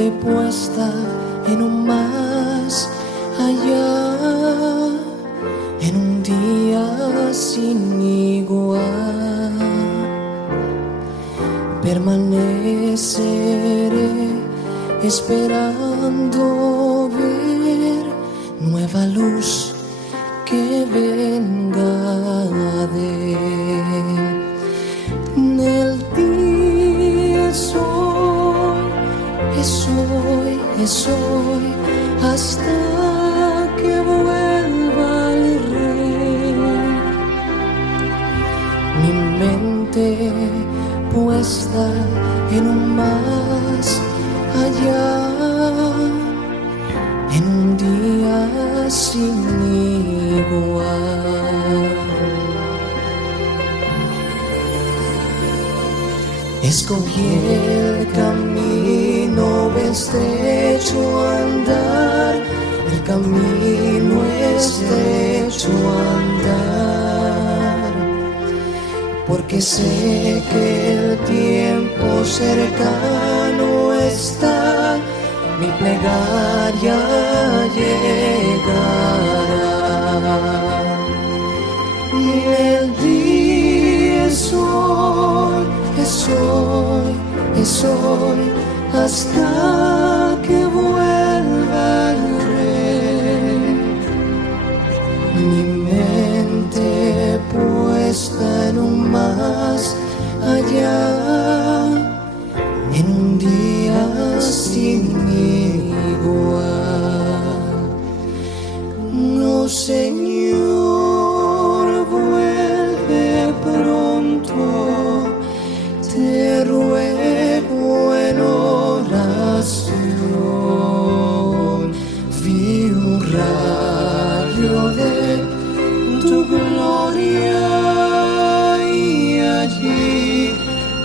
mente puesta en un más allá, en un día sin igual. Permaneceré esperando ver nueva luz que venga de él. En el día es hoy, hasta que vuelva el rey. Mi mente puesta en un más allá, en un día sin igual. Escogí el camino estrecho a andar, el camino estrecho a andar, porque sé que el tiempo cercano está, mi plegaria llegará. Y el día es hoy, hasta que vuelva el rey. Mi mente puesta en un más allá, en un día sin igual. No, Señor, vuelve pronto, te ruego en oración. Vi un rayo de tu gloria y allí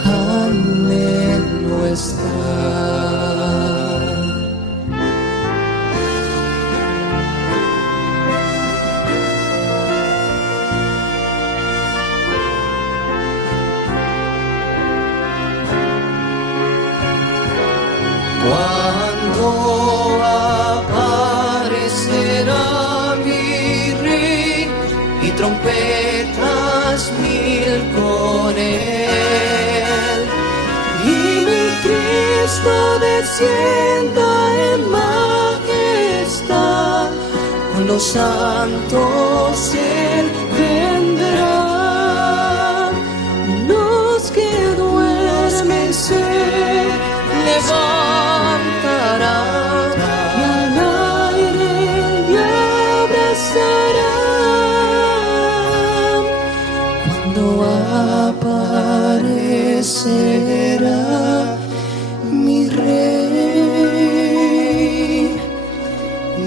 anhelo estar. Cuando aparecerá mi rey y trompetas mil con él, y mi Cristo descienda en majestad, con los santos él vendrá. Los que duermen se levantarán y al aire le abrazarán. Cuando aparecerá mi rey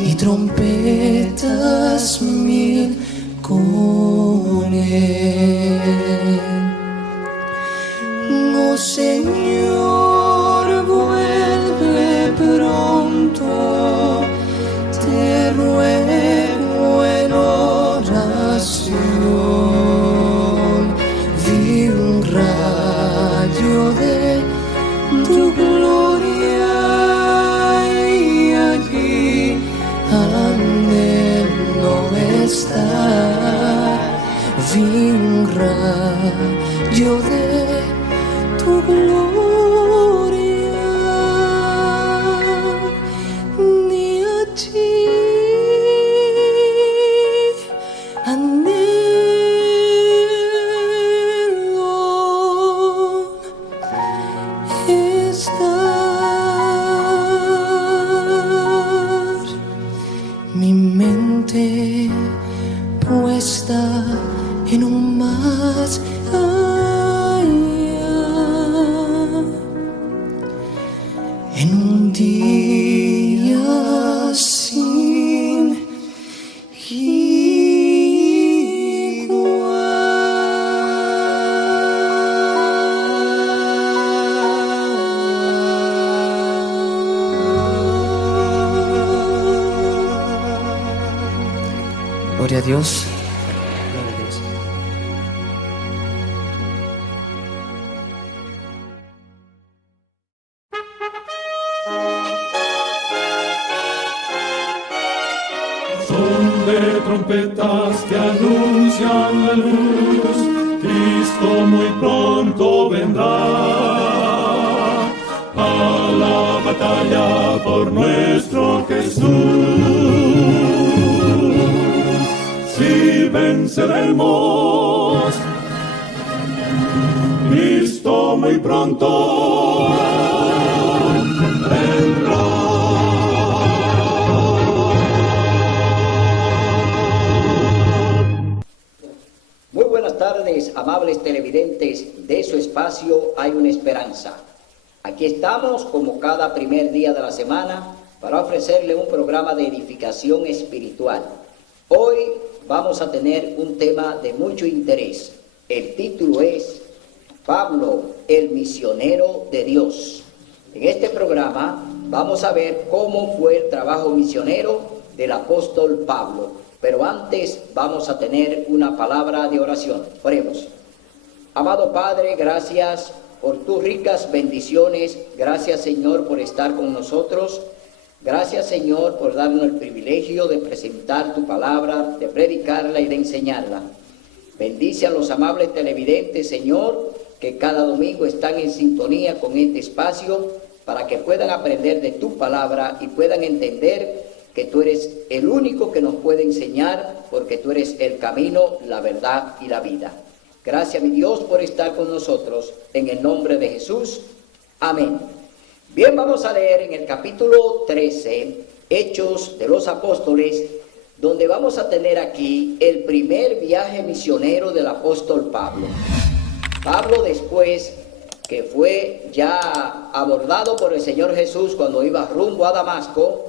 y trompetas mil con él. Oh Señor, vuelve pronto, te ruego en oración. Vi un rayo de tu gloria y allí anhelo estar. Vi un rayo de tu gloria y allí anhelo estar. Mi mente puesta en un más allá, en un día sin igual. Gloria a Dios. trompetas que anuncian la luz, Cristo muy pronto vendrá a la batalla por nuestro Jesús. Si venceremos, Cristo muy pronto vendrá. Muy buenas tardes, amables televidentes de su espacio Hay una Esperanza. Aquí estamos como cada primer día de la semana para ofrecerle un programa de edificación espiritual. Hoy vamos a tener un tema de mucho interés. El título es Pablo, el misionero de Dios. En este programa vamos a ver cómo fue el trabajo misionero del apóstol Pablo. Pero antes vamos a tener una palabra de oración. Oremos. Amado Padre, gracias por tus ricas bendiciones. Gracias, Señor, por estar con nosotros. Gracias, Señor, por darnos el privilegio de presentar tu palabra, de predicarla y de enseñarla. Bendice a los amables televidentes, Señor, que cada domingo están en sintonía con este espacio para que puedan aprender de tu palabra y puedan entender que tú eres el único que nos puede enseñar, porque tú eres el camino, la verdad y la vida. Gracias, mi Dios, por estar con nosotros. En el nombre de Jesús. Amén. Bien, vamos a leer en el capítulo 13, Hechos de los Apóstoles, donde vamos a tener aquí el primer viaje misionero del apóstol Pablo. Pablo, después que fue ya abordado por el Señor Jesús cuando iba rumbo a Damasco,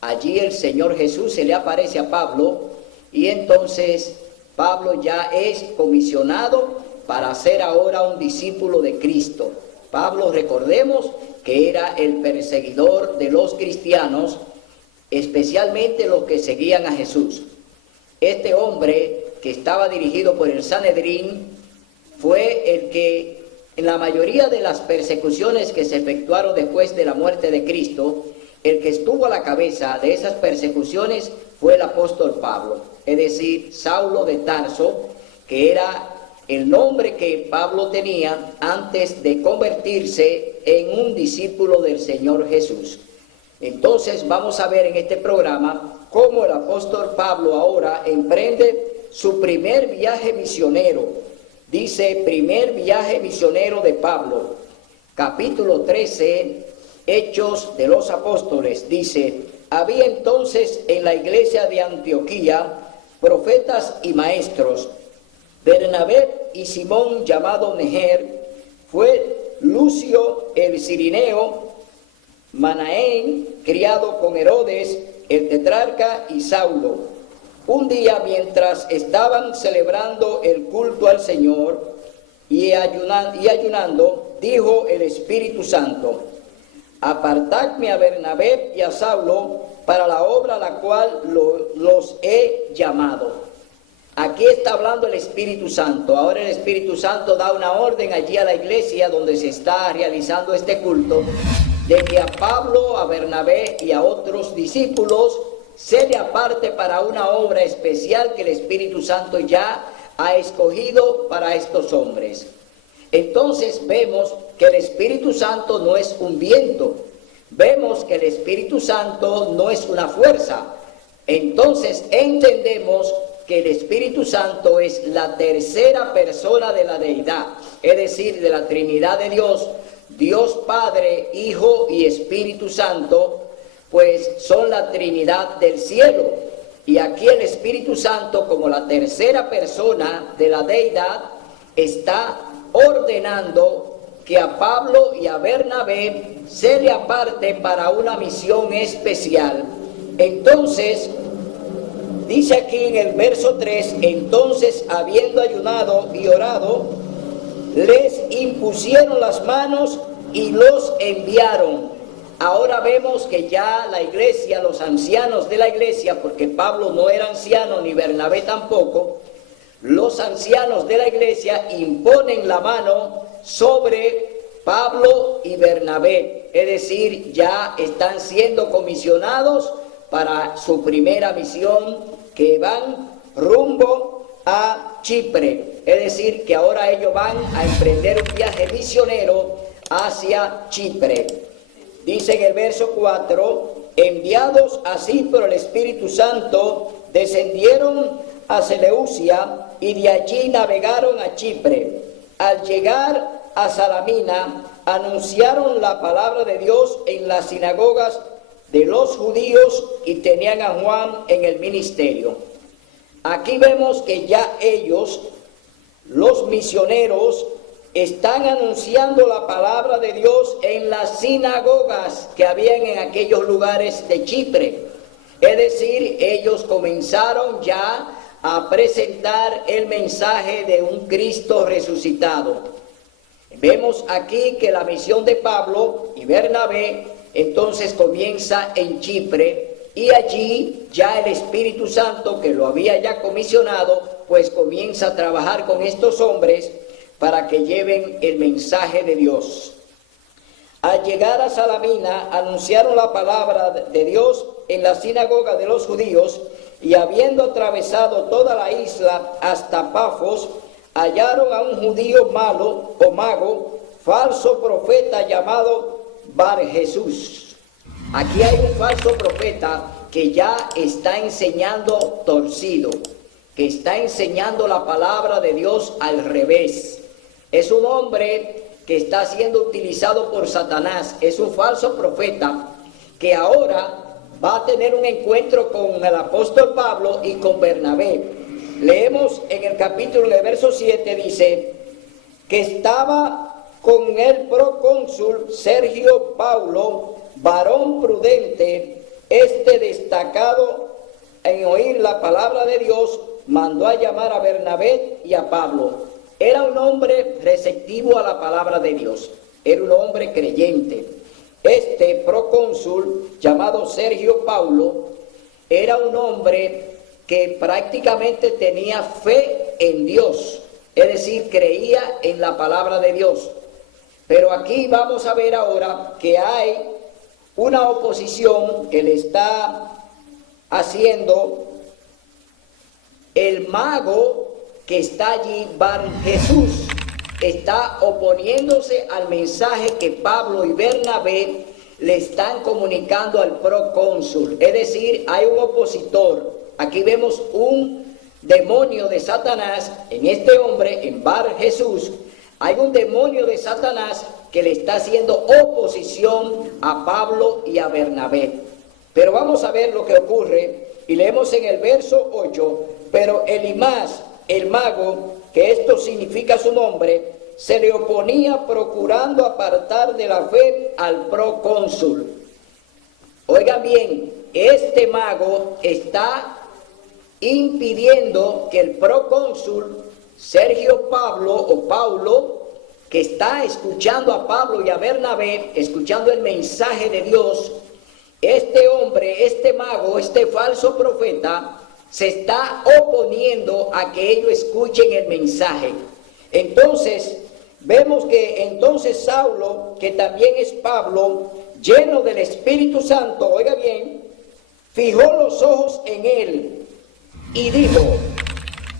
allí el Señor Jesús se le aparece a Pablo y entonces Pablo ya es comisionado para ser ahora un discípulo de Cristo. Pablo, recordemos que era el perseguidor de los cristianos, especialmente los que seguían a Jesús. Este hombre, que estaba dirigido por el Sanedrín, fue el que en la mayoría de las persecuciones que se efectuaron después de la muerte de Cristo, el que estuvo a la cabeza de esas persecuciones fue el apóstol Pablo, es decir, Saulo de Tarso, que era el nombre que Pablo tenía antes de convertirse en un discípulo del Señor Jesús. Entonces vamos a ver en este programa cómo el apóstol Pablo ahora emprende su primer viaje misionero. Dice, primer viaje misionero de Pablo, capítulo 13, Hechos de los Apóstoles. Dice, había entonces en la iglesia de Antioquía profetas y maestros, Bernabé y Simón llamado Neger, fue Lucio el Cirineo, Manaén, criado con Herodes, el tetrarca, y Saulo. Un día, mientras estaban celebrando el culto al Señor y ayunando, dijo el Espíritu Santo, apartadme a Bernabé y a Saulo para la obra a la cual los he llamado. Aquí está hablando el Espíritu Santo. Ahora el Espíritu Santo da una orden allí a la iglesia donde se está realizando este culto, de que a Pablo, a Bernabé y a otros discípulos se le aparte para una obra especial que el Espíritu Santo ya ha escogido para estos hombres. Entonces vemos que el Espíritu Santo no es un viento, vemos que el Espíritu Santo no es una fuerza. Entonces entendemos que el Espíritu Santo es la tercera persona de la deidad, es decir, de la Trinidad de Dios, Dios Padre, Hijo y Espíritu Santo, pues son la Trinidad del cielo. Y aquí el Espíritu Santo, como la tercera persona de la deidad, está ordenando que a Pablo y a Bernabé se le aparte para una misión especial. Entonces, dice aquí en el verso 3, entonces habiendo ayunado y orado, les impusieron las manos y los enviaron. Ahora vemos que ya la iglesia, los ancianos de la iglesia, porque Pablo no era anciano ni Bernabé tampoco, los ancianos de la iglesia imponen la mano sobre Pablo y Bernabé, es decir, ya están siendo comisionados para su primera misión, que van rumbo a Chipre. Es decir, que ahora ellos van a emprender un viaje misionero hacia Chipre. Dice en el verso 4, enviados así por el Espíritu Santo, descendieron a Seleucia y de allí navegaron a Chipre. Al llegar a Salamina, anunciaron la palabra de Dios en las sinagogas de los judíos y tenían a Juan en el ministerio. Aquí vemos que ya ellos, los misioneros, están anunciando la palabra de Dios en las sinagogas que habían en aquellos lugares de Chipre. Es decir, ellos comenzaron ya a presentar el mensaje de un Cristo resucitado. Vemos aquí que la misión de Pablo y Bernabé entonces comienza en Chipre, y allí ya el Espíritu Santo, que lo había ya comisionado, pues comienza a trabajar con estos hombres para que lleven el mensaje de Dios. Al llegar a Salamina, anunciaron la palabra de Dios en la sinagoga de los judíos, y habiendo atravesado toda la isla hasta Pafos, hallaron a un judío malo o mago, falso profeta llamado Bar Jesús. Aquí hay un falso profeta que ya está enseñando torcido, que está enseñando la palabra de Dios al revés. Es un hombre que está siendo utilizado por Satanás, es un falso profeta que ahora va a tener un encuentro con el apóstol Pablo y con Bernabé. Leemos en el capítulo, en el verso 7, dice que estaba con el procónsul Sergio Paulo, varón prudente, destacado en oír la palabra de Dios, mandó a llamar a Bernabé y a Pablo. Era un hombre receptivo a la palabra de Dios, era un hombre creyente. Este procónsul, llamado Sergio Paulo, era un hombre que prácticamente tenía fe en Dios, es decir, creía en la palabra de Dios. Pero aquí vamos a ver ahora que hay una oposición que le está haciendo el mago que está allí, Bar Jesús. Está oponiéndose al mensaje que Pablo y Bernabé le están comunicando al procónsul. Es decir, hay un opositor. Aquí vemos un demonio de Satanás en este hombre, en Bar Jesús. Hay un demonio de Satanás que le está haciendo oposición a Pablo y a Bernabé. Pero vamos a ver lo que ocurre, y leemos en el verso 8, pero Elimas, el mago, que esto significa su nombre, se le oponía procurando apartar de la fe al procónsul. Oigan bien, este mago está impidiendo que el procónsul Sergio Paulo, que está escuchando a Pablo y a Bernabé, escuchando el mensaje de Dios, este hombre, este mago, este falso profeta, se está oponiendo a que ellos escuchen el mensaje. Entonces, vemos que entonces Saulo, que también es Pablo, lleno del Espíritu Santo, oiga bien, fijó los ojos en él y dijo: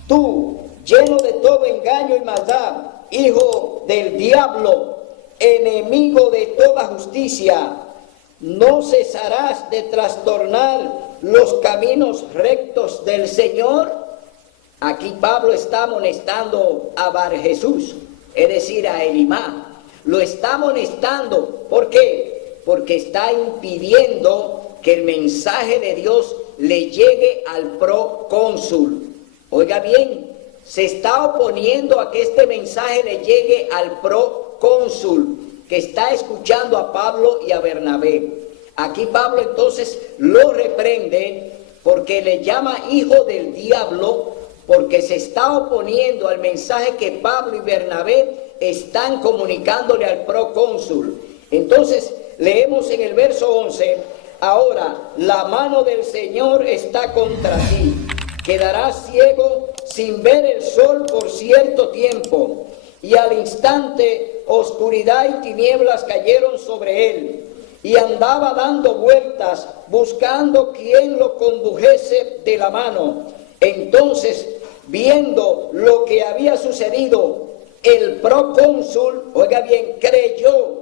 tú, lleno de todo engaño y maldad, hijo del diablo, enemigo de toda justicia, ¿no cesarás de trastornar los caminos rectos del Señor? Aquí Pablo está amonestando a Bar Jesús, es decir, a Elimá. Lo está amonestando. ¿Por qué? Porque está impidiendo que el mensaje de Dios le llegue al procónsul. Oiga bien, se está oponiendo a que este mensaje le llegue al procónsul, que está escuchando a Pablo y a Bernabé. Aquí Pablo entonces lo reprende porque le llama hijo del diablo, porque se está oponiendo al mensaje que Pablo y Bernabé están comunicándole al procónsul. Entonces leemos en el verso 11: ahora la mano del Señor está contra ti, quedarás ciego sin ver el sol por cierto tiempo. Y al instante oscuridad y tinieblas cayeron sobre él, y andaba dando vueltas buscando quien lo condujese de la mano. Entonces, viendo lo que había sucedido, el procónsul, oiga bien, creyó,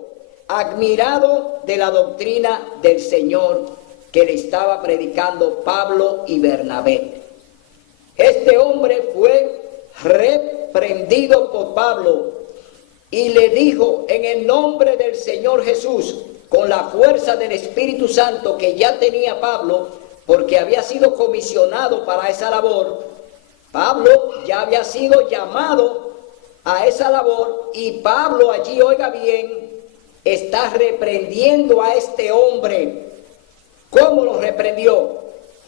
admirado de la doctrina del Señor que le estaba predicando Pablo y Bernabé. Este hombre fue reprendido por Pablo y le dijo en el nombre del Señor Jesús, con la fuerza del Espíritu Santo que ya tenía Pablo, porque había sido comisionado para esa labor. Pablo ya había sido llamado a esa labor y Pablo allí, oiga bien, está reprendiendo a este hombre. ¿Cómo lo reprendió?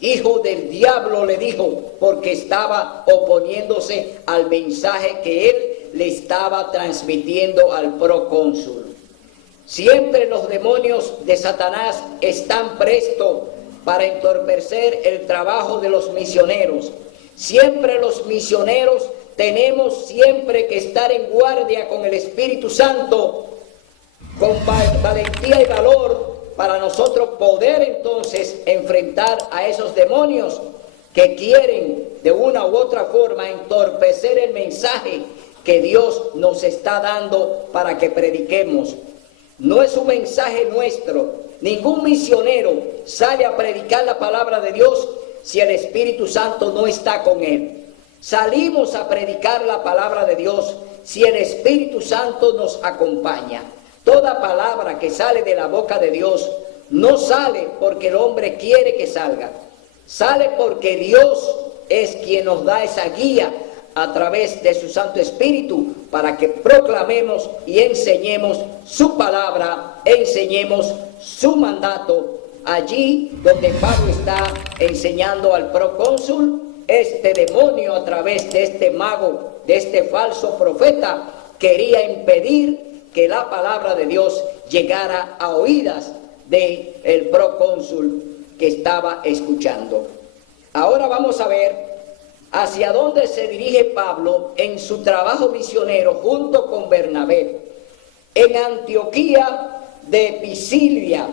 Hijo del diablo, le dijo, porque estaba oponiéndose al mensaje que él le estaba transmitiendo al procónsul. Siempre los demonios de Satanás están prestos para entorpecer el trabajo de los misioneros. Siempre los misioneros tenemos siempre que estar en guardia con el Espíritu Santo, con valentía y valor, para nosotros poder entonces enfrentar a esos demonios que quieren de una u otra forma entorpecer el mensaje que Dios nos está dando para que prediquemos. No es un mensaje nuestro. Ningún misionero sale a predicar la palabra de Dios si el Espíritu Santo no está con él. Salimos a predicar la palabra de Dios si el Espíritu Santo nos acompaña. Toda palabra que sale de la boca de Dios no sale porque el hombre quiere que salga. Sale porque Dios es quien nos da esa guía a través de su Santo Espíritu para que proclamemos y enseñemos su palabra, enseñemos su mandato. Allí donde Pablo está enseñando al procónsul, este demonio a través de este mago, de este falso profeta, quería impedir que la palabra de Dios llegara a oídas del procónsul que estaba escuchando. Ahora vamos a ver hacia dónde se dirige Pablo en su trabajo misionero junto con Bernabé. En Antioquía de Pisidia,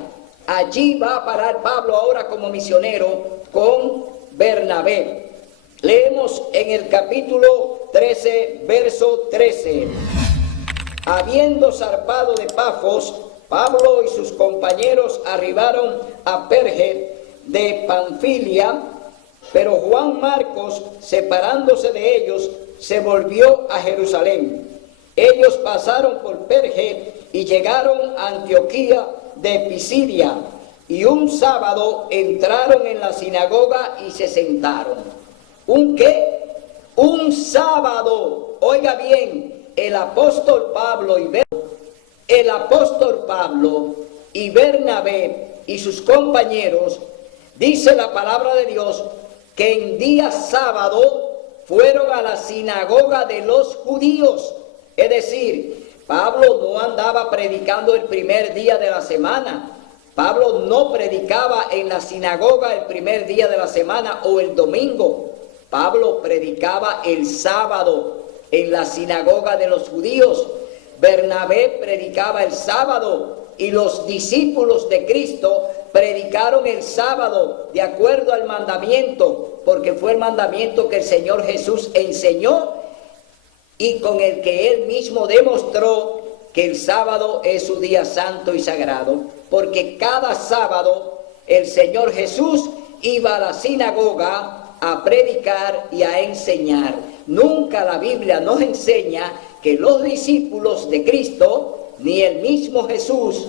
allí va a parar Pablo ahora como misionero con Bernabé. Leemos en el capítulo 13, verso 13. Habiendo zarpado de Pafos, Pablo y sus compañeros arribaron a Perge de Panfilia, pero Juan Marcos, separándose de ellos, se volvió a Jerusalén. Ellos pasaron por Perge y llegaron a Antioquía de Pisidia, y un sábado entraron en la sinagoga y se sentaron. ¿Un qué? Un sábado. Oiga bien, el apóstol Pablo y Bernabé y sus compañeros, dice la palabra de Dios, que en día sábado fueron a la sinagoga de los judíos. Es decir, Pablo no andaba predicando el primer día de la semana. Pablo no predicaba en la sinagoga el primer día de la semana o el domingo. Pablo predicaba el sábado en la sinagoga de los judíos. Bernabé predicaba el sábado y los discípulos de Cristo predicaron el sábado de acuerdo al mandamiento, porque fue el mandamiento que el Señor Jesús enseñó y con el que Él mismo demostró que el sábado es su día santo y sagrado, porque cada sábado el Señor Jesús iba a la sinagoga a predicar y a enseñar. Nunca la Biblia nos enseña que los discípulos de Cristo, ni el mismo Jesús,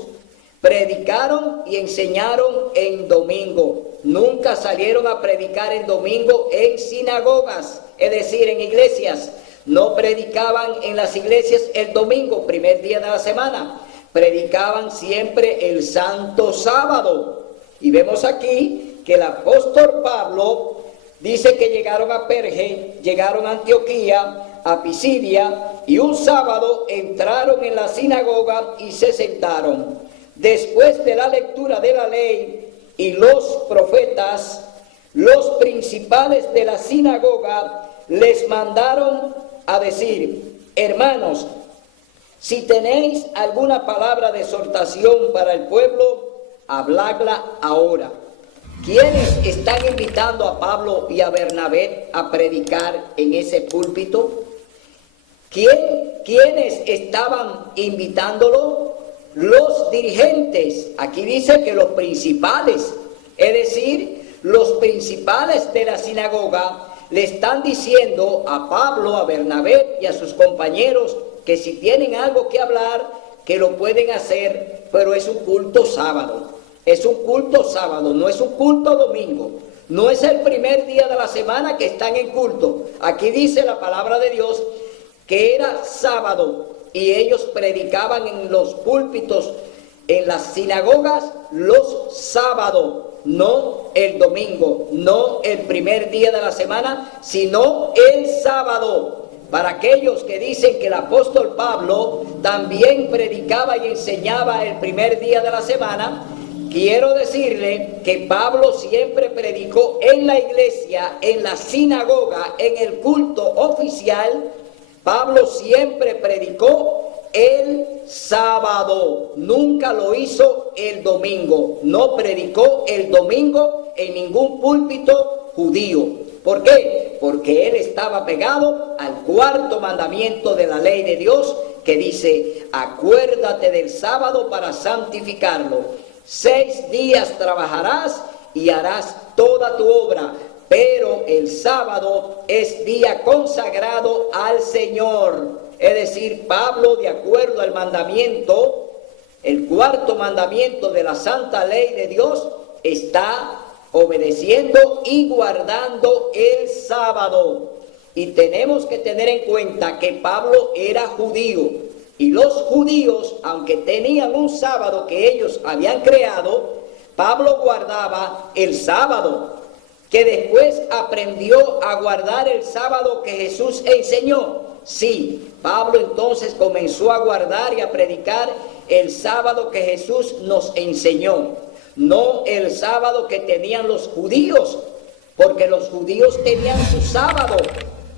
predicaron y enseñaron en domingo. Nunca salieron a predicar en domingo en sinagogas, es decir, en iglesias. No predicaban en las iglesias el domingo, primer día de la semana. Predicaban siempre el santo sábado. Y vemos aquí que el apóstol Pablo dice que llegaron a Perge, llegaron a Antioquía, a Pisidia, y un sábado entraron en la sinagoga y se sentaron. Después de la lectura de la ley y los profetas, los principales de la sinagoga les mandaron a decir: hermanos, si tenéis alguna palabra de exhortación para el pueblo, hablarla ahora. ¿Quiénes están invitando a Pablo y a Bernabé a predicar en ese púlpito? ¿Quiénes estaban invitándolo? Los dirigentes. Aquí dice que los principales, es decir, los principales de la sinagoga le están diciendo a Pablo, a Bernabé y a sus compañeros que si tienen algo que hablar, que lo pueden hacer, pero es un culto sábado. Es un culto sábado, no es un culto domingo. No es el primer día de la semana que están en culto. Aquí dice la palabra de Dios que era sábado y ellos predicaban en los púlpitos, en las sinagogas, los sábados, no el domingo, no el primer día de la semana, sino el sábado. Para aquellos que dicen que el apóstol Pablo también predicaba y enseñaba el primer día de la semana, quiero decirle que Pablo siempre predicó en la iglesia, en la sinagoga, en el culto oficial. Pablo siempre predicó el sábado, nunca lo hizo el domingo. No predicó el domingo en ningún púlpito judío. ¿Por qué? Porque él estaba pegado al cuarto mandamiento de la ley de Dios, que dice: acuérdate del sábado para santificarlo. 6 días trabajarás y harás toda tu obra, pero el sábado es día consagrado al Señor. Es decir, Pablo, de acuerdo al mandamiento, el cuarto mandamiento de la santa ley de Dios, está obedeciendo y guardando el sábado. Y tenemos que tener en cuenta que Pablo era judío, y los judíos, aunque tenían un sábado que ellos habían creado, Pablo guardaba el sábado, que después aprendió a guardar el sábado que Jesús enseñó. Sí, Pablo entonces comenzó a guardar y a predicar el sábado que Jesús nos enseñó, no el sábado que tenían los judíos, porque los judíos tenían su sábado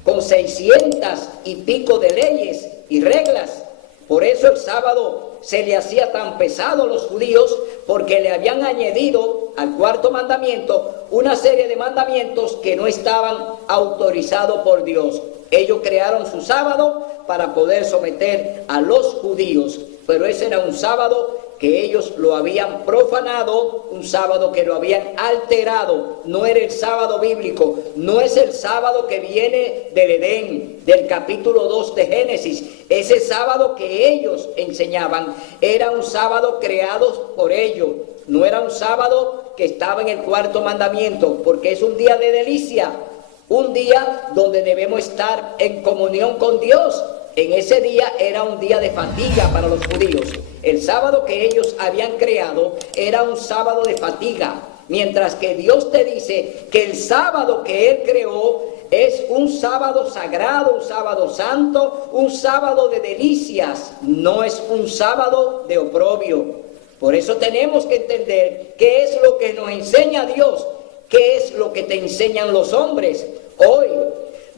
con 600 y pico de leyes y reglas. Por eso el sábado se le hacía tan pesado a los judíos, porque le habían añadido al cuarto mandamiento una serie de mandamientos que no estaban autorizados por Dios. Ellos crearon su sábado para poder someter a los judíos, pero ese era un sábado que ellos lo habían profanado, un sábado que lo habían alterado. No era el sábado bíblico, no es el sábado que viene del Edén, del capítulo 2 de Génesis. Ese sábado que ellos enseñaban era un sábado creado por ellos, no era un sábado que estaba en el cuarto mandamiento, porque es un día de delicia, un día donde debemos estar en comunión con Dios. En ese día era un día de fatiga para los judíos. El sábado que ellos habían creado era un sábado de fatiga, mientras que Dios te dice que el sábado que Él creó es un sábado sagrado, un sábado santo, un sábado de delicias, no es un sábado de oprobio. Por eso tenemos que entender qué es lo que nos enseña Dios, qué es lo que te enseñan los hombres. Hoy,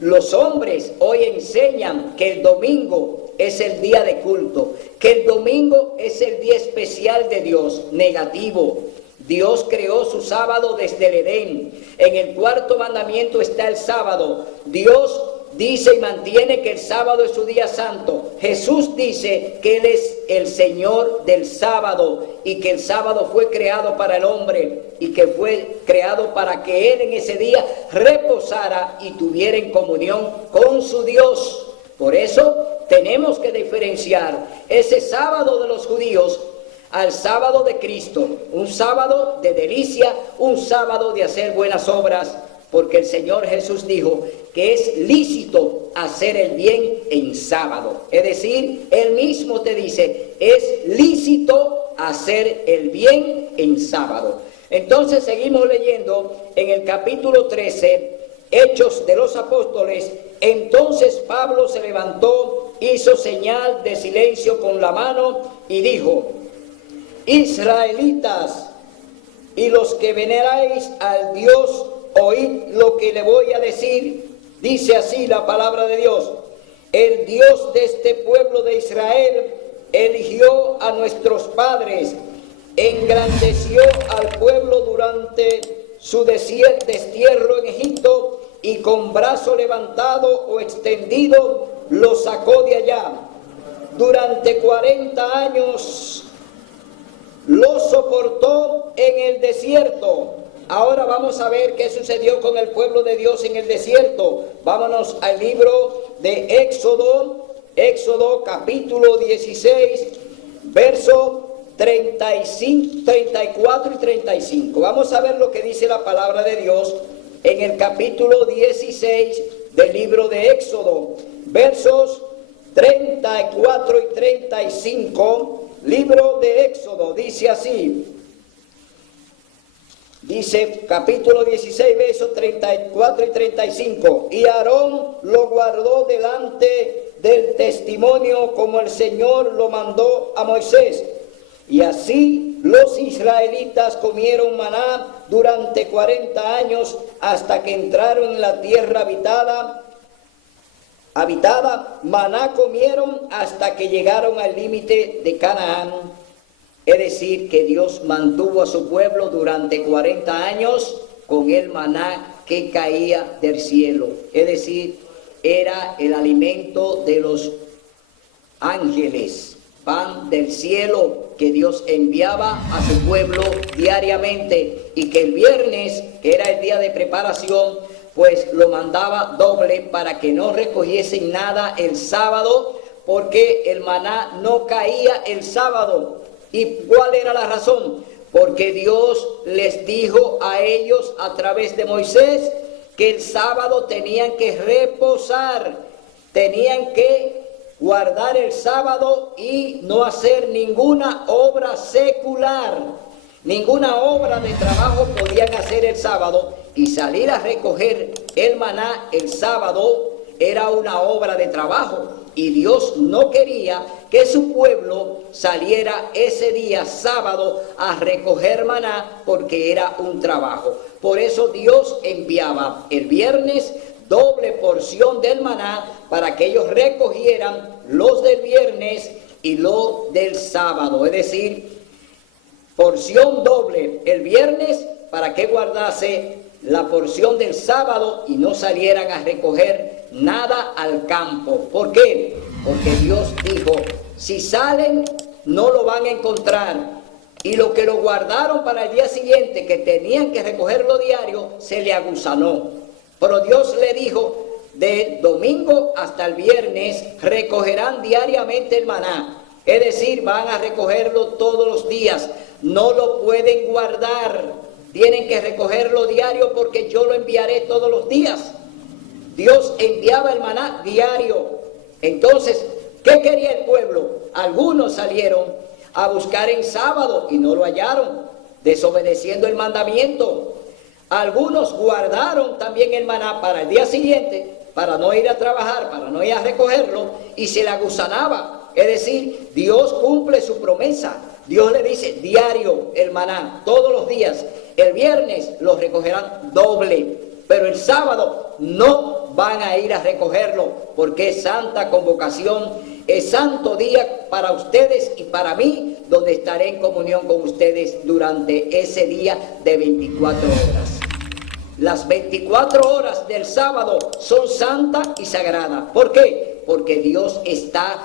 los hombres hoy enseñan que el domingo es el día de culto, que el domingo es el día especial de Dios. Negativo. Dios creó su sábado desde el Edén. En el cuarto mandamiento está el sábado. Dios dice y mantiene que el sábado es su día santo. Jesús dice que Él es el Señor del sábado y que el sábado fue creado para el hombre y que fue creado para que Él en ese día reposara y tuviera en comunión con su Dios. Por eso tenemos que diferenciar ese sábado de los judíos al sábado de Cristo, un sábado de delicia, un sábado de hacer buenas obras, porque el Señor Jesús dijo que es lícito hacer el bien en sábado. Es decir, Él mismo te dice, es lícito hacer el bien en sábado. Entonces seguimos leyendo en el capítulo 13, Hechos de los Apóstoles. Entonces Pablo se levantó, hizo señal de silencio con la mano y dijo: Israelitas y los que veneráis al Dios, oíd lo que le voy a decir. Dice así la palabra de Dios: el Dios de este pueblo de Israel eligió a nuestros padres engrandeció al pueblo durante su destierro en Egipto y con brazo levantado o extendido lo sacó de allá. Durante 40 años lo soportó en el desierto. Ahora vamos a ver qué sucedió con el pueblo de Dios en el desierto. Vámonos al libro de Éxodo capítulo 16, verso 35, 34 y 35. Vamos a ver lo que dice la palabra de Dios en el capítulo 16 del libro de Éxodo, versos 34 y 35. Libro de Éxodo dice así. Dice capítulo 16, versos 34 y 35. Y Aarón lo guardó delante del testimonio como el Señor lo mandó a Moisés. Y así los israelitas comieron maná durante 40 años hasta que entraron en la tierra habitada. Maná comieron hasta que llegaron al límite de Canaán. Es decir, que Dios mantuvo a su pueblo durante 40 años con el maná que caía del cielo. Es decir, era el alimento de los ángeles, pan del cielo que Dios enviaba a su pueblo diariamente, y que el viernes, que era el día de preparación, pues lo mandaba doble para que no recogiesen nada el sábado, porque el maná no caía el sábado. ¿Y cuál era la razón? Porque Dios les dijo a ellos a través de Moisés que el sábado tenían que reposar, tenían que guardar el sábado y no hacer ninguna obra secular, ninguna obra de trabajo podían hacer el sábado, y salir a recoger el maná el sábado era una obra de trabajo. Y Dios no quería que su pueblo saliera ese día sábado a recoger maná, porque era un trabajo. Por eso Dios enviaba el viernes doble porción del maná para que ellos recogieran los del viernes y los del sábado. Es decir, porción doble el viernes para que guardase la porción del sábado y no salieran a recoger nada al campo. ¿Por qué? Porque Dios dijo, si salen no lo van a encontrar. Y lo que lo guardaron para el día siguiente, que tenían que recogerlo diario, se le agusanó. Pero Dios le dijo, de domingo hasta el viernes recogerán diariamente el maná. Es decir, van a recogerlo todos los días. No lo pueden guardar. Tienen que recogerlo diario, porque yo lo enviaré todos los días. Dios enviaba el maná diario. Entonces, ¿qué quería el pueblo? Algunos salieron a buscar en sábado y no lo hallaron, desobedeciendo el mandamiento. Algunos guardaron también el maná para el día siguiente, para no ir a trabajar, para no ir a recogerlo, y se le agusanaba. Es decir, Dios cumple su promesa. Dios le dice diario el maná, todos los días. El viernes lo recogerán doble, pero el sábado no van a ir a recogerlo, porque es santa convocación, es santo día para ustedes y para mí, donde estaré en comunión con ustedes durante ese día de 24 horas. Las 24 horas del sábado son santas y sagradas. ¿Por qué? Porque Dios está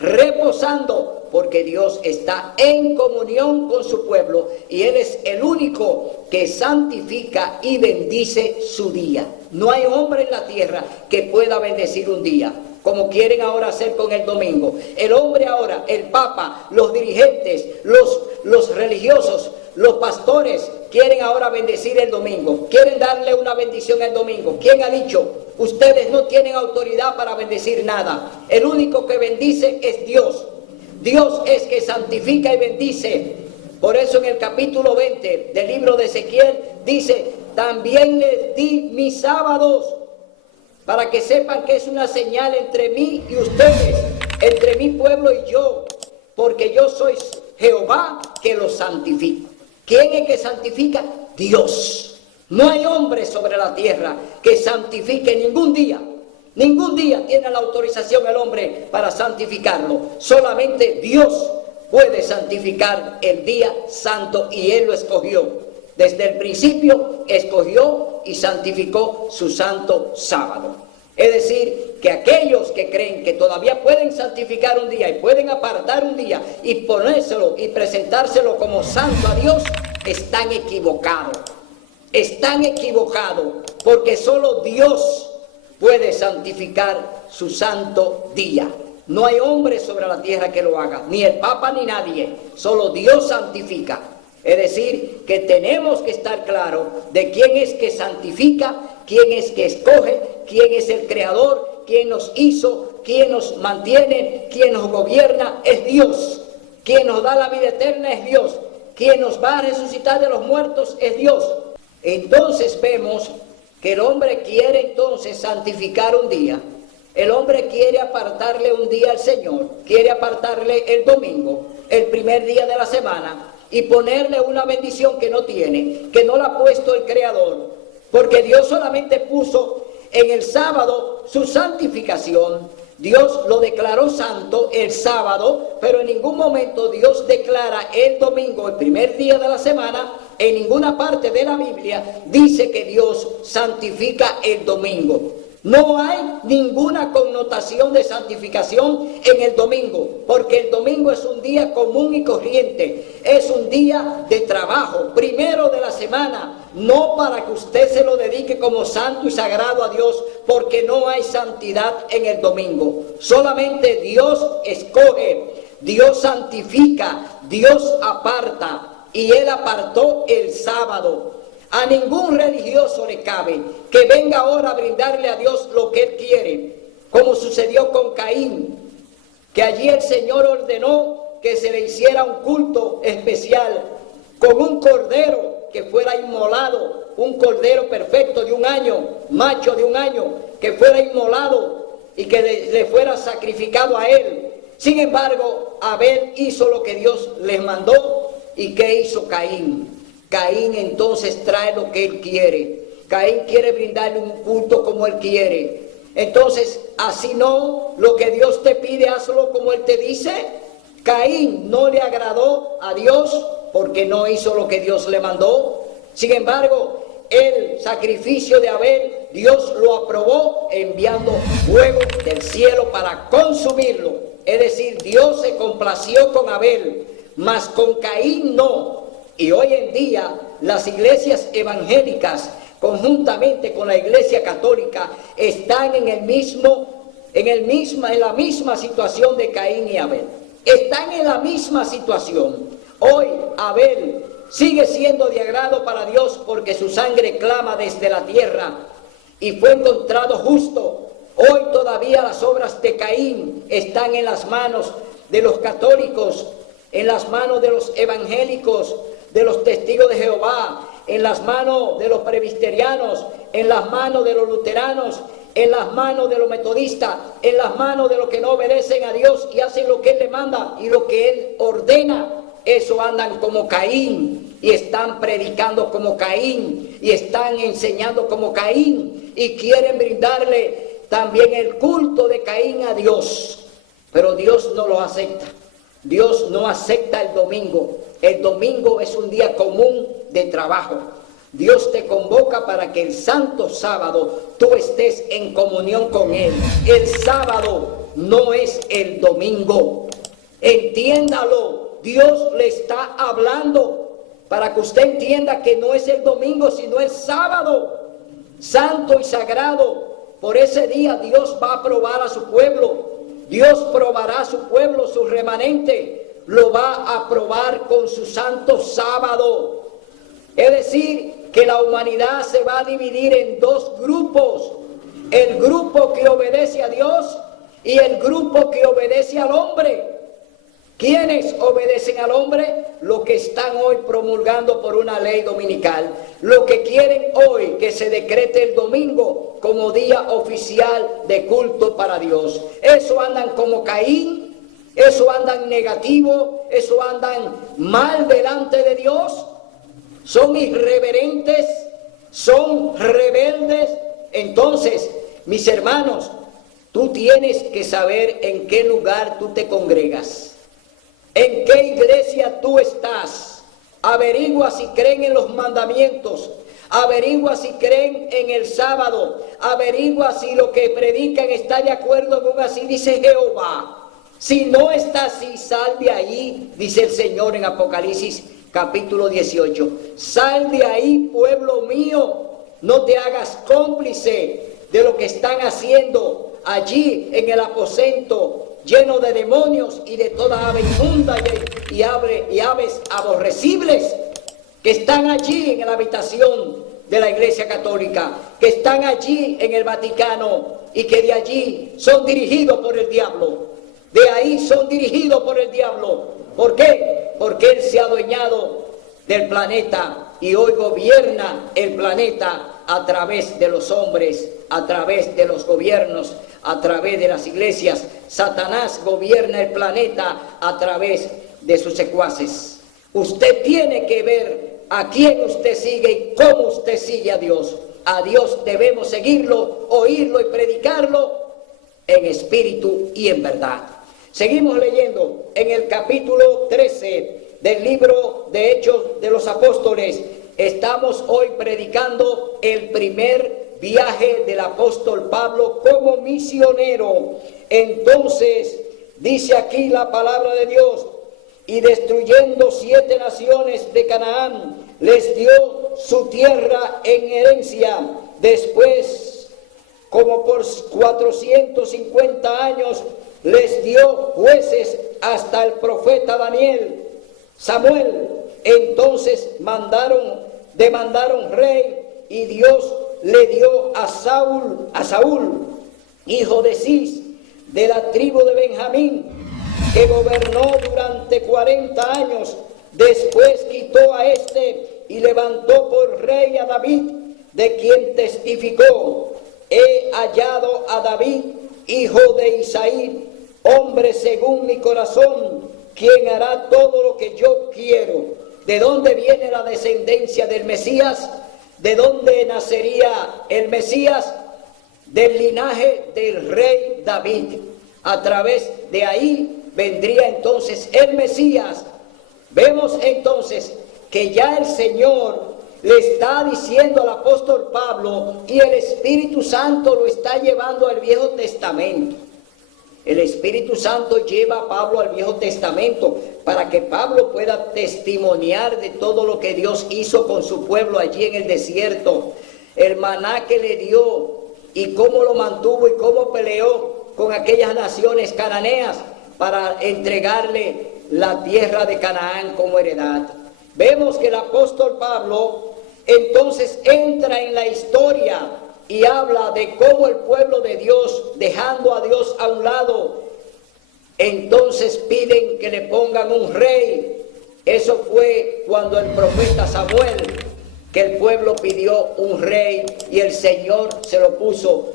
reposando, porque Dios está en comunión con su pueblo, y Él es el único que santifica y bendice su día. No hay hombre en la tierra que pueda bendecir un día, como quieren ahora hacer con el domingo. El hombre ahora, el Papa, los dirigentes, los religiosos, los pastores, quieren ahora bendecir el domingo, quieren darle una bendición el domingo. ¿Quién ha dicho? Ustedes no tienen autoridad para bendecir nada. El único que bendice es Dios. Dios es que santifica y bendice. Por eso en el capítulo 20 del libro de Ezequiel dice, también les di mis sábados, para que sepan que es una señal entre mí y ustedes, entre mi pueblo y yo, porque yo soy Jehová que los santifica. ¿Quién es que santifica? Dios. No hay hombre sobre la tierra que santifique ningún día. Ningún día tiene la autorización el hombre para santificarlo. Solamente Dios puede santificar el día santo y Él lo escogió. Desde el principio escogió y santificó su santo sábado. Es decir, que aquellos que creen que todavía pueden santificar un día y pueden apartar un día y ponérselo y presentárselo como santo a Dios, están equivocados. Están equivocados porque solo Dios puede santificar su santo día. No hay hombre sobre la tierra que lo haga, ni el Papa ni nadie, solo Dios santifica. Es decir, que tenemos que estar claros de quién es que santifica, quién es que escoge, quién es el creador, quién nos hizo, quién nos mantiene, quién nos gobierna, es Dios. Quien nos da la vida eterna es Dios. Quien nos va a resucitar de los muertos es Dios. Entonces vemos que el hombre quiere entonces santificar un día. El hombre quiere apartarle un día al Señor, quiere apartarle el domingo, el primer día de la semana, y ponerle una bendición que no tiene, que no la ha puesto el Creador, porque Dios solamente puso en el sábado su santificación. Dios lo declaró santo el sábado, pero en ningún momento Dios declara el domingo, el primer día de la semana. En ninguna parte de la Biblia dice que Dios santifica el domingo. No hay ninguna connotación de santificación en el domingo, porque el domingo es un día común y corriente, es un día de trabajo, primero de la semana, no para que usted se lo dedique como santo y sagrado a Dios, porque no hay santidad en el domingo. Solamente Dios escoge, Dios santifica, Dios aparta, y Él apartó el sábado. A ningún religioso le cabe que venga ahora a brindarle a Dios lo que Él quiere, como sucedió con Caín, que allí el Señor ordenó que se le hiciera un culto especial con un cordero que fuera inmolado, un cordero perfecto de un año, macho de un año, que fuera inmolado y que le fuera sacrificado a él. Sin embargo, Abel hizo lo que Dios les mandó. ¿Y qué hizo Caín? Caín entonces trae lo que él quiere. Caín quiere brindarle un culto como él quiere. Entonces, así no, lo que Dios te pide, hazlo como Él te dice. Caín no le agradó a Dios porque no hizo lo que Dios le mandó. Sin embargo, el sacrificio de Abel, Dios lo aprobó enviando fuego del cielo para consumirlo. Es decir, Dios se complació con Abel, mas con Caín no. Y hoy en día las iglesias evangélicas, conjuntamente con la iglesia católica, están en la misma situación de Caín y Abel. Están en la misma situación. Hoy Abel sigue siendo de agrado para Dios porque su sangre clama desde la tierra y fue encontrado justo. Hoy todavía las obras de Caín están en las manos de los católicos, en las manos de los evangélicos, de los testigos de Jehová, en las manos de los presbiterianos, en las manos de los luteranos, en las manos de los metodistas, en las manos de los que no obedecen a Dios y hacen lo que Él le manda y lo que Él ordena. Eso andan como Caín y están predicando como Caín y están enseñando como Caín y quieren brindarle también el culto de Caín a Dios. Pero Dios no lo acepta. Dios no acepta el domingo. El domingo es un día común de trabajo. Dios te convoca para que el santo sábado tú estés en comunión con Él. El sábado no es el domingo. Entiéndalo. Dios le está hablando para que usted entienda que no es el domingo, sino el sábado, santo y sagrado. Por ese día Dios va a probar a su pueblo. Dios probará a su pueblo, su remanente. Lo va a probar con su santo sábado. Es decir, que la humanidad se va a dividir en dos grupos. El grupo que obedece a Dios y el grupo que obedece al hombre. ¿Quiénes obedecen al hombre? Los que están hoy promulgando por una ley dominical. Los que quieren hoy que se decrete el domingo como día oficial de culto para Dios. Eso andan como Caín. Eso andan negativo, eso andan mal delante de Dios, son irreverentes, son rebeldes. Entonces, mis hermanos, tú tienes que saber en qué lugar tú te congregas. ¿En qué iglesia tú estás? Averigua si creen en los mandamientos. Averigua si creen en el sábado. Averigua si lo que predican está de acuerdo con así dice Jehová. Si no está así, sal de ahí, dice el Señor en Apocalipsis capítulo 18. Sal de ahí, pueblo mío. No te hagas cómplice de lo que están haciendo allí en el aposento lleno de demonios y de toda ave inmunda y aves aborrecibles que están allí en la habitación de la Iglesia Católica, que están allí en el Vaticano y que de allí son dirigidos por el diablo. De ahí son dirigidos por el diablo. ¿Por qué? Porque él se ha adueñado del planeta y hoy gobierna el planeta a través de los hombres, a través de los gobiernos, a través de las iglesias. Satanás gobierna el planeta a través de sus secuaces. Usted tiene que ver a quién usted sigue y cómo usted sigue a Dios. A Dios debemos seguirlo, oírlo y predicarlo en espíritu y en verdad. Seguimos leyendo en el capítulo 13 del libro de Hechos de los Apóstoles. Estamos hoy predicando el primer viaje del apóstol Pablo como misionero. Entonces, dice aquí la palabra de Dios, y destruyendo 7 naciones de Canaán, les dio su tierra en herencia. Después, como por 450 años, les dio jueces hasta el profeta Samuel. Entonces demandaron rey, y Dios le dio a Saúl, hijo de Cis, de la tribu de Benjamín, que gobernó durante 40 años. Después quitó a este y levantó por rey a David, de quien testificó: he hallado a David, hijo de Isaí, hombre según mi corazón, quien hará todo lo que yo quiero. ¿De dónde viene la descendencia del Mesías? ¿De dónde nacería el Mesías? Del linaje del rey David. A través de ahí vendría entonces el Mesías. Vemos entonces que ya el Señor le está diciendo al apóstol Pablo, y el Espíritu Santo lo está llevando al Viejo Testamento. El Espíritu Santo lleva a Pablo al Viejo Testamento para que Pablo pueda testimoniar de todo lo que Dios hizo con su pueblo allí en el desierto. El maná que le dio y cómo lo mantuvo y cómo peleó con aquellas naciones cananeas para entregarle la tierra de Canaán como heredad. Vemos que el apóstol Pablo entonces entra en la historia y habla de cómo el pueblo de Dios, dejando a Dios a un lado, entonces piden que le pongan un rey. Eso fue cuando el profeta Samuel, que el pueblo pidió un rey, y el Señor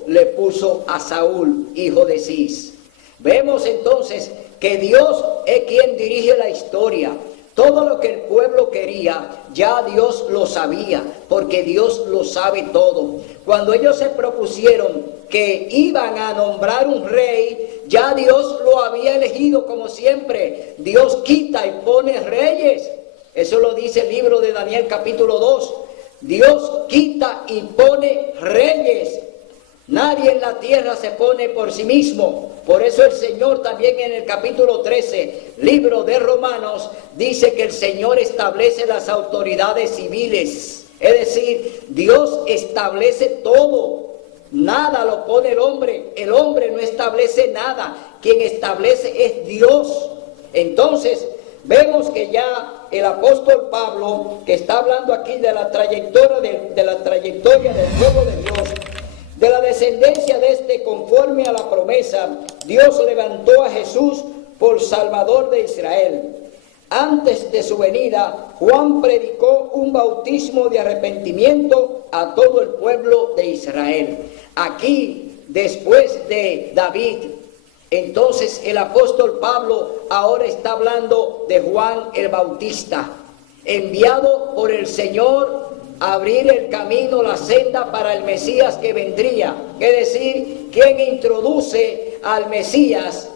le puso a Saúl, hijo de Cis. Vemos entonces que Dios es quien dirige la historia. Todo lo que el pueblo quería, ya Dios lo sabía, porque Dios lo sabe todo. Cuando ellos se propusieron que iban a nombrar un rey, ya Dios lo había elegido como siempre. Dios quita y pone reyes. Eso lo dice el libro de Daniel capítulo 2. Dios quita y pone reyes. Nadie en la tierra se pone por sí mismo. Por eso el Señor también en el capítulo 13, libro de Romanos, dice que el Señor establece las autoridades civiles. Es decir, Dios establece todo. Nada lo pone el hombre. El hombre no establece nada. Quien establece es Dios. Entonces, vemos que ya el apóstol Pablo, que está hablando aquí de la trayectoria del pueblo de Dios, de la descendencia de este conforme a la promesa, Dios levantó a Jesús por Salvador de Israel. Antes de su venida, Juan predicó un bautismo de arrepentimiento a todo el pueblo de Israel. Aquí, después de David, entonces el apóstol Pablo ahora está hablando de Juan el Bautista, enviado por el Señor a abrir el camino, la senda para el Mesías que vendría. Es decir, quien introduce al Mesías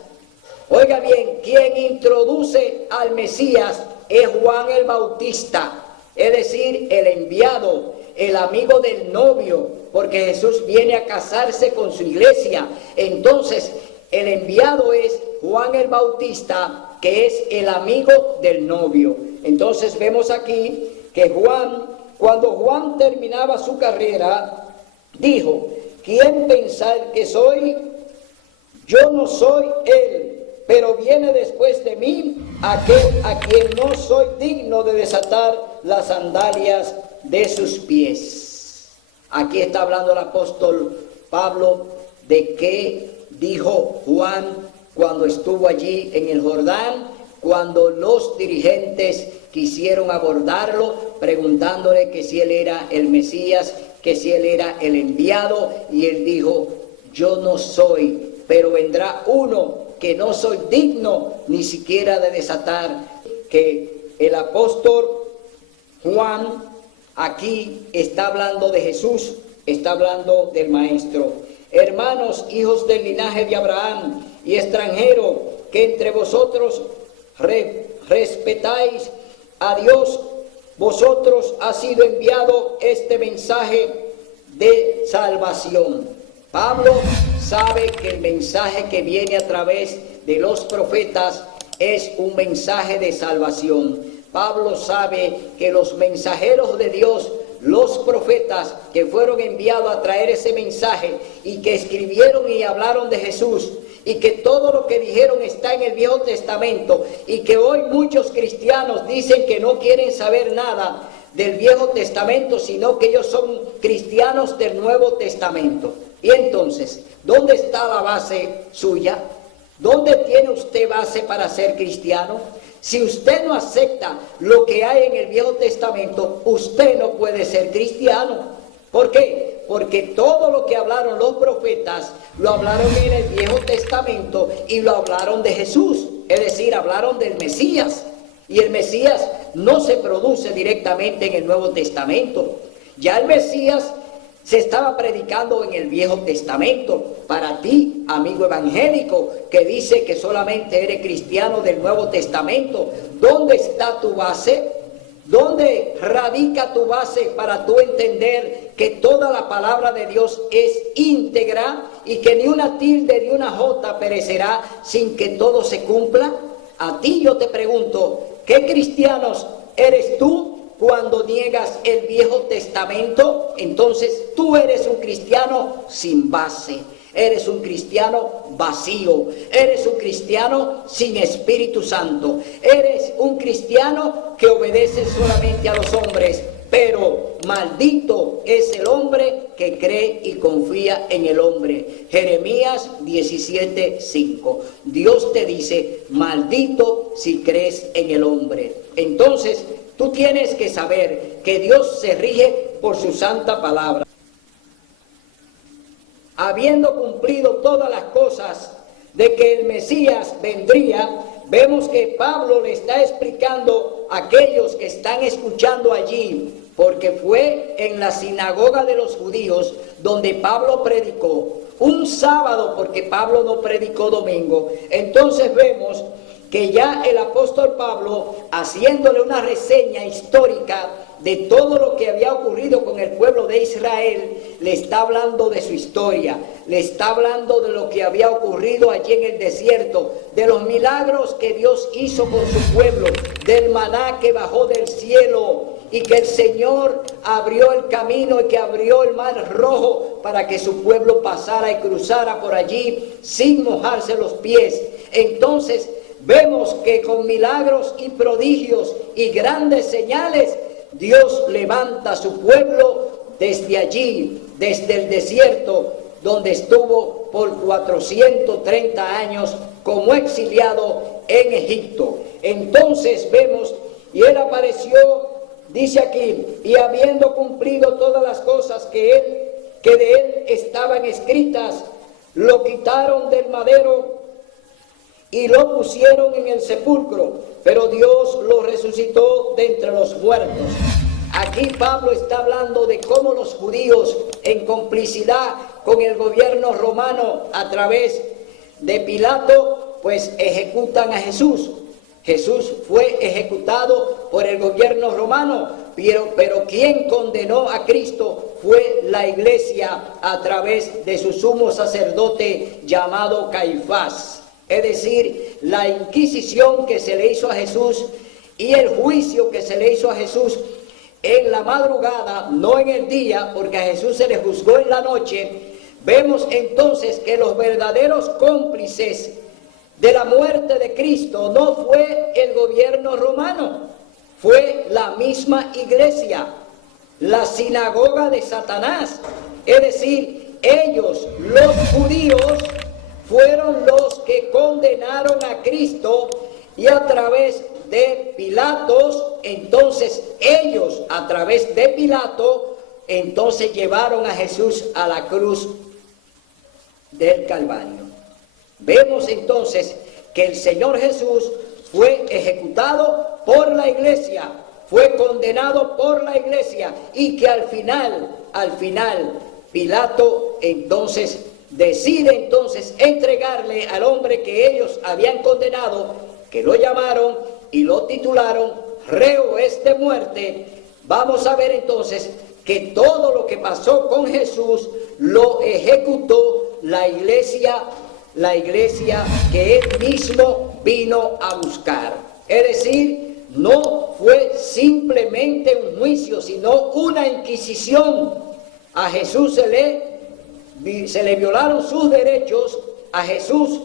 Oiga bien, quien introduce al Mesías es Juan el Bautista, es decir, el enviado, el amigo del novio, porque Jesús viene a casarse con su iglesia. Entonces, el enviado es Juan el Bautista, que es el amigo del novio. Entonces vemos aquí que Juan, cuando Juan terminaba su carrera, dijo: ¿quién pensar que soy? Yo no soy él, pero viene después de mí aquel a quien no soy digno de desatar las sandalias de sus pies. Aquí está hablando el apóstol Pablo de qué dijo Juan cuando estuvo allí en el Jordán, cuando los dirigentes quisieron abordarlo, preguntándole que si él era el Mesías, que si él era el enviado, y él dijo: yo no soy, pero vendrá uno que no soy digno ni siquiera de desatar. Que el apóstol Juan aquí está hablando de Jesús, está hablando del Maestro. Hermanos, hijos del linaje de Abraham y extranjeros, que entre vosotros respetáis a Dios, vosotros ha sido enviado este mensaje de salvación. Pablo sabe que el mensaje que viene a través de los profetas es un mensaje de salvación. Pablo sabe que los mensajeros de Dios, los profetas que fueron enviados a traer ese mensaje y que escribieron y hablaron de Jesús, y que todo lo que dijeron está en el Viejo Testamento, y que hoy muchos cristianos dicen que no quieren saber nada del Viejo Testamento, sino que ellos son cristianos del Nuevo Testamento. Y entonces, ¿dónde está la base suya? ¿Dónde tiene usted base para ser cristiano? Si usted no acepta lo que hay en el Viejo Testamento, usted no puede ser cristiano. ¿Por qué? Porque todo lo que hablaron los profetas, lo hablaron en el Viejo Testamento y lo hablaron de Jesús. Es decir, hablaron del Mesías. Y el Mesías no se produce directamente en el Nuevo Testamento. Ya el Mesías se estaba predicando en el Viejo Testamento. Para ti, amigo evangélico, que dice que solamente eres cristiano del Nuevo Testamento, ¿dónde está tu base? ¿Dónde radica tu base para tú entender que toda la palabra de Dios es íntegra y que ni una tilde ni una jota perecerá sin que todo se cumpla? A ti yo te pregunto, ¿qué cristianos eres tú cuando niegas el Viejo Testamento? Entonces tú eres un cristiano sin base. Eres un cristiano vacío, eres un cristiano sin Espíritu Santo, eres un cristiano que obedece solamente a los hombres, pero maldito es el hombre que cree y confía en el hombre. Jeremías 17:5. Dios te dice: maldito si crees en el hombre. Entonces tú tienes que saber que Dios se rige por su santa palabra. Habiendo cumplido todas las cosas de que el Mesías vendría, vemos que Pablo le está explicando a aquellos que están escuchando allí, porque fue en la sinagoga de los judíos donde Pablo predicó, un sábado, porque Pablo no predicó domingo. Entonces vemos que ya el apóstol Pablo, haciéndole una reseña histórica de todo lo que había ocurrido con el pueblo de Israel, le está hablando de su historia, le está hablando de lo que había ocurrido allí en el desierto, de los milagros que Dios hizo con su pueblo, del maná que bajó del cielo y que el Señor abrió el camino y que abrió el mar rojo para que su pueblo pasara y cruzara por allí sin mojarse los pies. Entonces vemos que con milagros y prodigios y grandes señales, Dios levanta a su pueblo desde allí, desde el desierto, donde estuvo por 430 años como exiliado en Egipto. Entonces vemos, y él apareció, dice aquí, y habiendo cumplido todas las cosas que de él estaban escritas, lo quitaron del madero y lo pusieron en el sepulcro, pero Dios lo resucitó de entre los muertos. Aquí Pablo está hablando de cómo los judíos, en complicidad con el gobierno romano a través de Pilato, pues ejecutan a Jesús. Jesús fue ejecutado por el gobierno romano, pero quien condenó a Cristo fue la iglesia a través de su sumo sacerdote llamado Caifás. Es decir, la inquisición que se le hizo a Jesús y el juicio que se le hizo a Jesús en la madrugada, no en el día, porque a Jesús se le juzgó en la noche. Vemos entonces que los verdaderos cómplices de la muerte de Cristo no fue el gobierno romano, fue la misma iglesia, la sinagoga de Satanás. Es decir, ellos, los judíos, fueron los que condenaron a Cristo, y a través de Pilatos, entonces ellos, a través de Pilato, entonces llevaron a Jesús a la cruz del Calvario. Vemos entonces que el Señor Jesús fue ejecutado por la iglesia, fue condenado por la iglesia, y que al final, Pilato entonces decide entonces entregarle al hombre que ellos habían condenado, que lo llamaron y lo titularon reo es de muerte. Vamos a ver entonces que todo lo que pasó con Jesús lo ejecutó la iglesia que él mismo vino a buscar. Es decir, no fue simplemente un juicio, sino una inquisición. A Jesús se le violaron sus derechos, a Jesús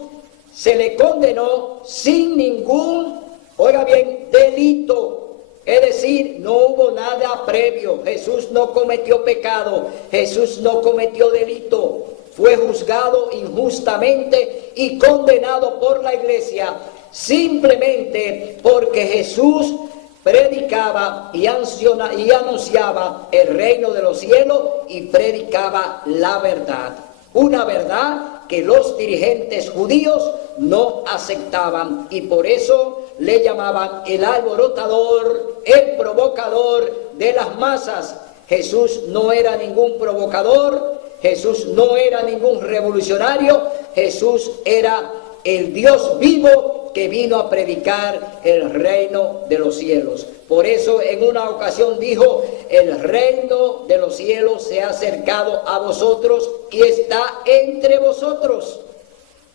se le condenó sin ningún, oiga bien, delito. Es decir, no hubo nada previo. Jesús no cometió pecado, Jesús no cometió delito. Fue juzgado injustamente y condenado por la iglesia simplemente porque Jesús predicaba y anunciaba el reino de los cielos y predicaba la verdad. Una verdad que los dirigentes judíos no aceptaban, y por eso le llamaban el alborotador, el provocador de las masas. Jesús no era ningún provocador, Jesús no era ningún revolucionario, Jesús era el Dios vivo que vino a predicar el reino de los cielos. Por eso en una ocasión dijo: el reino de los cielos se ha acercado a vosotros y está entre vosotros.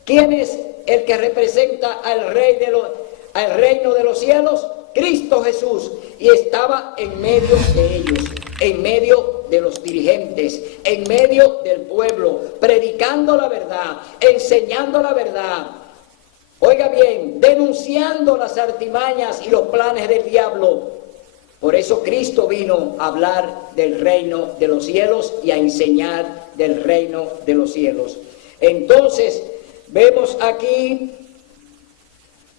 ¿Quién es el que representa al reino de los cielos? Cristo Jesús, y estaba en medio de ellos, en medio de los dirigentes, en medio del pueblo, predicando la verdad, enseñando la verdad. Oiga bien, denunciando las artimañas y los planes del diablo. Por eso Cristo vino a hablar del reino de los cielos y a enseñar del reino de los cielos. Entonces, vemos aquí,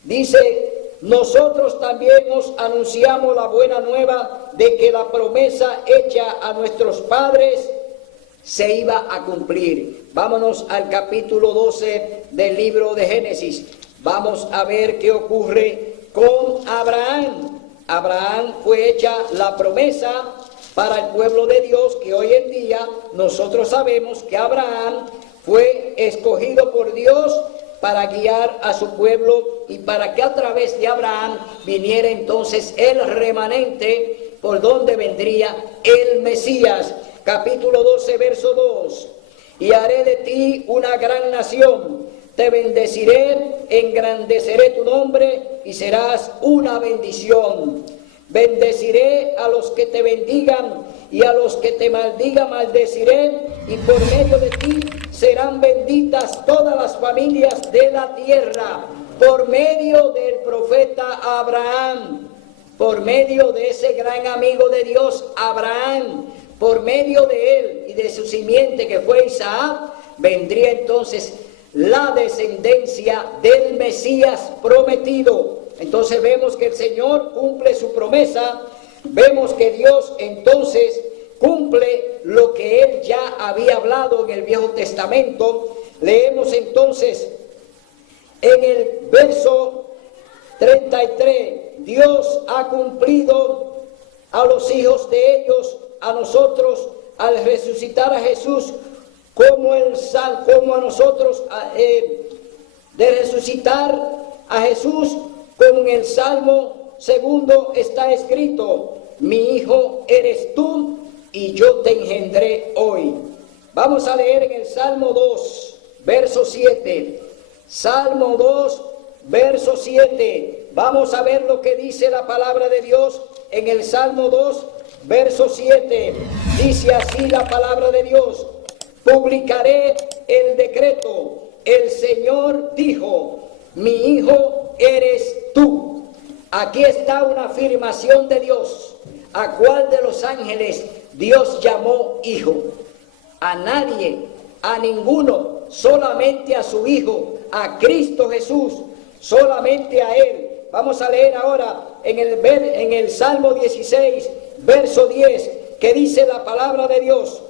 dice: nosotros también os anunciamos la buena nueva de que la promesa hecha a nuestros padres se iba a cumplir. Vámonos al capítulo 12 del libro de Génesis. Vamos a ver qué ocurre con Abraham. Abraham fue hecha la promesa para el pueblo de Dios, que hoy en día nosotros sabemos que Abraham fue escogido por Dios para guiar a su pueblo y para que a través de Abraham viniera entonces el remanente por donde vendría el Mesías. Capítulo 12, verso 2. Y haré de ti una gran nación, te bendeciré, engrandeceré tu nombre y serás una bendición. Bendeciré a los que te bendigan y a los que te maldigan maldeciré, y por medio de ti serán benditas todas las familias de la tierra. Por medio del profeta Abraham, por medio de ese gran amigo de Dios Abraham, por medio de él y de su simiente que fue Isaac, vendría entonces la descendencia del Mesías prometido. Entonces vemos que el Señor cumple su promesa, vemos que Dios entonces cumple lo que Él ya había hablado en el Viejo Testamento. Leemos entonces en el verso 33, Dios ha cumplido a los hijos de ellos, a nosotros, al resucitar a Jesús, como a nosotros, de resucitar a Jesús, como en el Salmo 2 está escrito: mi hijo eres tú y yo te engendré hoy. Vamos a leer en el Salmo 2, verso 7. Salmo 2, verso 7. Vamos a ver lo que dice la palabra de Dios en el Salmo 2, verso 7. Dice así la palabra de Dios: publicaré el decreto. El Señor dijo: mi hijo eres tú. Aquí está una afirmación de Dios. ¿A cuál de los ángeles Dios llamó hijo? A nadie, a ninguno, solamente a su Hijo, a Cristo Jesús, solamente a Él. Vamos a leer ahora en el Salmo 16, verso 10, que dice la palabra de Dios: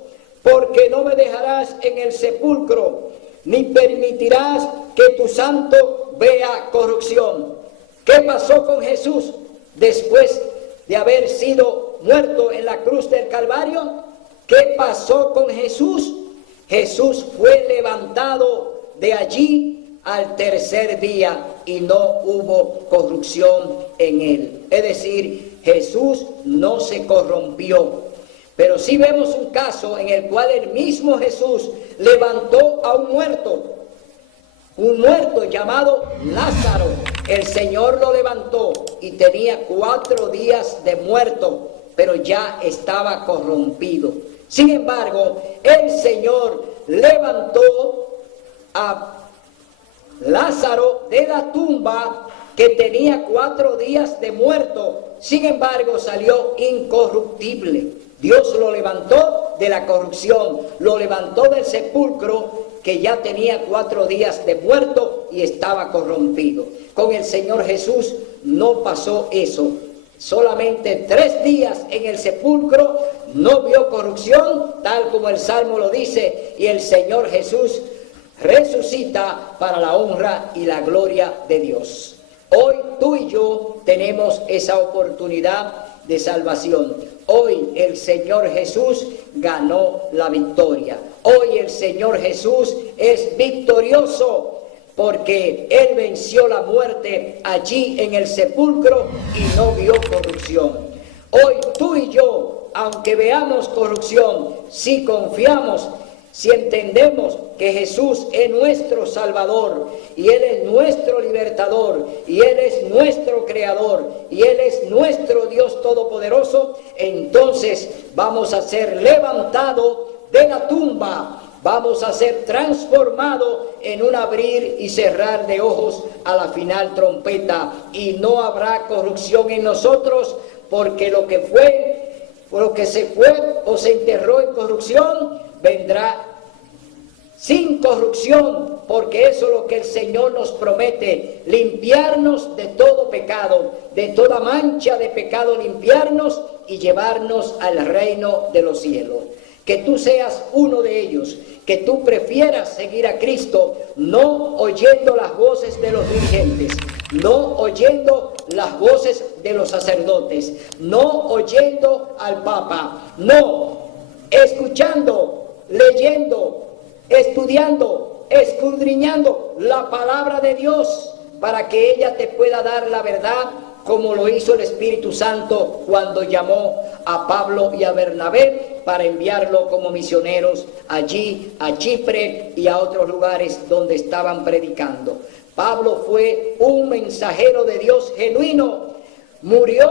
porque no me dejarás en el sepulcro, ni permitirás que tu santo vea corrupción. ¿Qué pasó con Jesús después de haber sido muerto en la cruz del Calvario? ¿Qué pasó con Jesús? Jesús fue levantado de allí al tercer día y no hubo corrupción en él. Es decir, Jesús no se corrompió. Pero sí vemos un caso en el cual el mismo Jesús levantó a un muerto llamado Lázaro. El Señor lo levantó y tenía 4 días de muerto, pero ya estaba corrompido. Sin embargo, el Señor levantó a Lázaro de la tumba, que tenía 4 días de muerto. Sin embargo, salió incorruptible. Dios lo levantó de la corrupción, lo levantó del sepulcro, que ya tenía 4 días de muerto y estaba corrompido. Con el Señor Jesús no pasó eso. Solamente 3 días en el sepulcro, no vio corrupción, tal como el Salmo lo dice, y el Señor Jesús resucita para la honra y la gloria de Dios. Hoy tú y yo tenemos esa oportunidad de salvación. Hoy el Señor Jesús ganó la victoria. Hoy el Señor Jesús es victorioso, porque Él venció la muerte allí en el sepulcro y no vio corrupción. Hoy tú y yo, aunque veamos corrupción, si confiamos, si entendemos que Jesús es nuestro Salvador, y Él es nuestro libertador, y Él es nuestro creador, y Él es nuestro Dios todopoderoso, entonces vamos a ser levantados de la tumba. Vamos a ser transformados en un abrir y cerrar de ojos a la final trompeta, y no habrá corrupción en nosotros, porque lo que se fue o se enterró en corrupción vendrá sin corrupción, porque eso es lo que el Señor nos promete: limpiarnos de todo pecado, de toda mancha de pecado, limpiarnos y llevarnos al reino de los cielos. Que tú seas uno de ellos, que tú prefieras seguir a Cristo, no oyendo las voces de los dirigentes, no oyendo las voces de los sacerdotes, no oyendo al Papa, no, escuchando, leyendo, estudiando, escudriñando la palabra de Dios, para que ella te pueda dar la verdad, como lo hizo el Espíritu Santo cuando llamó a Pablo y a Bernabé para enviarlo como misioneros allí a Chipre y a otros lugares donde estaban predicando. Pablo fue un mensajero de Dios genuino, murió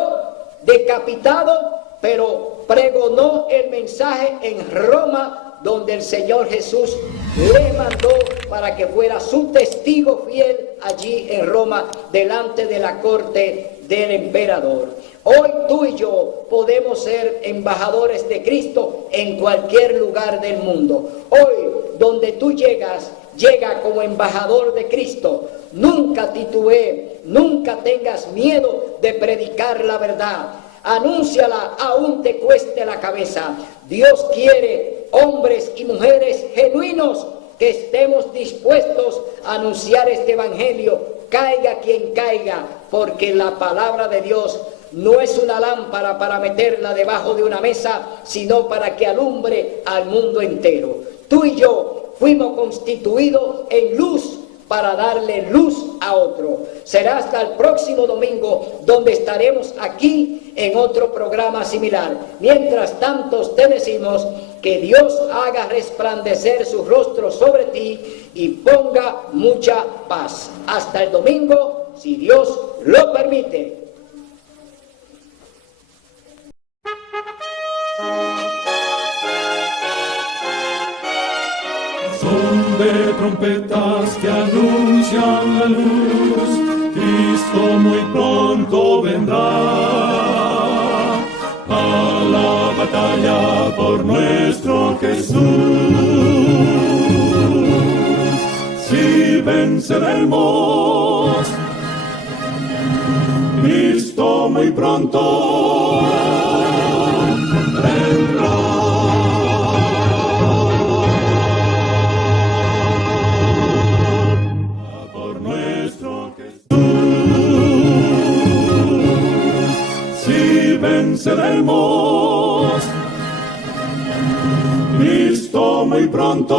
decapitado, pero pregonó el mensaje en Roma, donde el Señor Jesús le mandó para que fuera su testigo fiel allí en Roma, delante de la corte del emperador. Hoy tú y yo podemos ser embajadores de Cristo en cualquier lugar del mundo. Hoy, donde tú llegas, llega como embajador de Cristo. Nunca titubee, nunca tengas miedo de predicar la verdad. Anúnciala, aún te cueste la cabeza. Dios quiere hombres y mujeres genuinos que estemos dispuestos a anunciar este evangelio, caiga quien caiga, porque la palabra de Dios no es una lámpara para meterla debajo de una mesa, sino para que alumbre al mundo entero. Tú y yo fuimos constituidos en luz para darle luz a otro. Será hasta el próximo domingo, donde estaremos aquí en otro programa similar. Mientras tanto, te decimos que Dios haga resplandecer su rostro sobre ti y ponga mucha paz. Hasta el domingo, si Dios lo permite. Son de trompetas que anuncian la luz, Cristo muy pronto vendrá a la batalla por nuestro Jesús. Si venceremos, Cristo muy pronto vendrá. Por nuestro Jesús, si venceremos, Cristo muy pronto